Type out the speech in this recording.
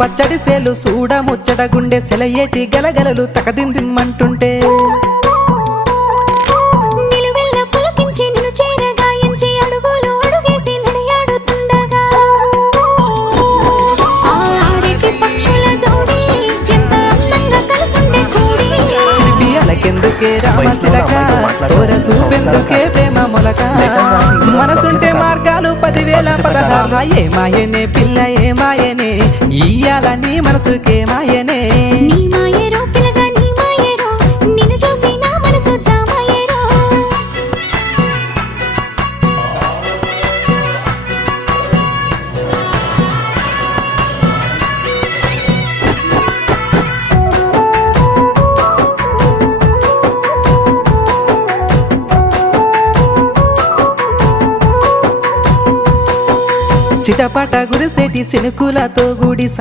పచ్చడి సేలు సూడ ముచ్చట గుండె సెలయేటి గలగలలు తకదిందిమ్మంటుంటే కెందుకే రామశిలక తోర సూపెందుకే ప్రేమ మొలక మనసుంటే మార్గాలు 10,000 ఏ మాయనే పిల్ల ఏ మాయనే ఇయ్యాల నీ మనసుకే మాయనే చిటపట గురిసేటి సినుకులతో గుడి